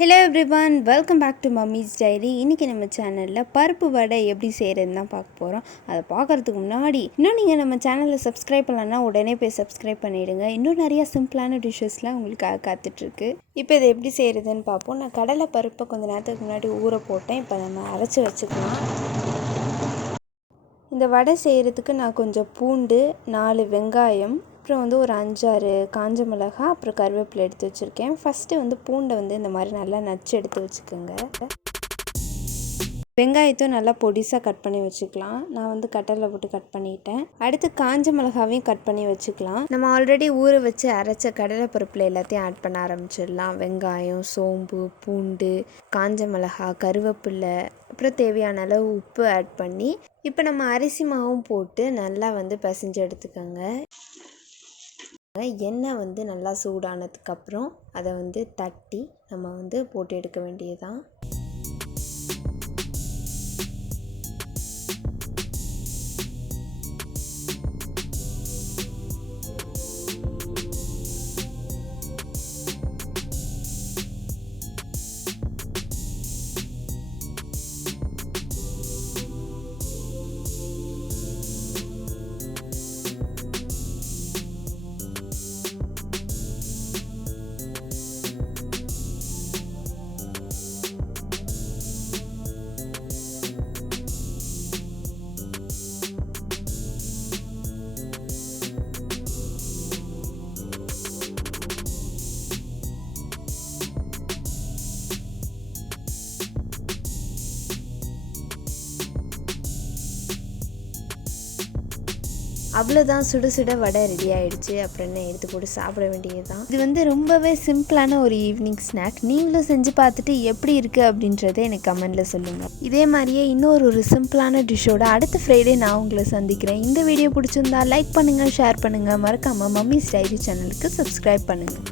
Hello everyone, welcome back to mommysdiary. இன்னைக்கு நம்ம சேனல்ல பருப்பு வடை எப்படி செய்யறதுன்னு தான் பார்க்க போறோம். அதை பார்க்கிறதுக்கு முன்னாடி இன்னும் நீங்க நம்ம சேனலை சப்ஸ்கிரைப் பண்ணலனா உடனே போய் சப்ஸ்கிரைப் பண்ணிடுங்க. இன்னும் நிறைய சிம்பிளான டிஷ்ஷஸ்லாம் உங்களுக்காக காத்துட்டு இருக்கு. இப்போ இதை எப்படி செய்யறதுன்னு பார்ப்போம். நான் கடலை பருப்பை கொஞ்ச நேரத்துக்கு முன்னாடி ஊற போட்டேன். இப்போ நம்ம அரைச்சி வச்சுக்கலாம். இந்த வடை செய்கிறதுக்கு நான் கொஞ்சம் பூண்டு, 4 வெங்காயம், அப்புறம் ஒரு 5-6 காஞ்ச மிளகா, அப்புறம் கருவேப்பிலை எடுத்து வச்சுருக்கேன். ஃபஸ்ட்டு பூண்டை இந்த மாதிரி நல்லா நச்சு எடுத்து வச்சுக்கோங்க. வெங்காயத்தையும் நல்லா பொடிசாக கட் பண்ணி வச்சுக்கலாம். நான் கட்டரில் போட்டு கட் பண்ணிட்டேன். அடுத்து காஞ்ச மிளகாவையும் கட் பண்ணி வச்சுக்கலாம். நம்ம ஆல்ரெடி ஊற வச்சு அரைச்ச கடலை பருப்பில் எல்லாத்தையும் ஆட் பண்ண ஆரம்பிச்சிடலாம். வெங்காயம், சோம்பு, பூண்டு, காஞ்ச மிளகா, கருவேப்பிலை, அப்புறம் தேவையான அளவு உப்பு ஆட் பண்ணி இப்போ நம்ம அரிசி மாவும் போட்டு நல்லா பிசைஞ்சு எடுத்துக்கோங்க. எண்ணெய் நல்லா சூடானதுக்கப்புறம் அதை தட்டி நம்ம போட்டு எடுக்க வேண்டியதுதான். அவ்வளோதான், சுட சுட வடை ரெடி ஆகிடுச்சு. அப்புறம் என்ன, எடுத்து போட்டு சாப்பிட வேண்டியது தான். இது ரொம்பவே சிம்பிளான ஒரு ஈவினிங் ஸ்நாக். நீங்களும் செஞ்சு பார்த்துட்டு எப்படி இருக்குது அப்படின்றத எனக்கு கமெண்டில் சொல்லுங்கள். இதே மாதிரியே இன்னொரு சிம்பிளான டிஷ்ஷோட அடுத்த ஃப்ரைடே நான் உங்களை சந்திக்கிறேன். இந்த வீடியோ பிடிச்சிருந்தா லைக் பண்ணுங்கள், ஷேர் பண்ணுங்கள், மறக்காமல் மம்மிஸ் டைரி சேனலுக்கு சப்ஸ்கிரைப் பண்ணுங்கள்.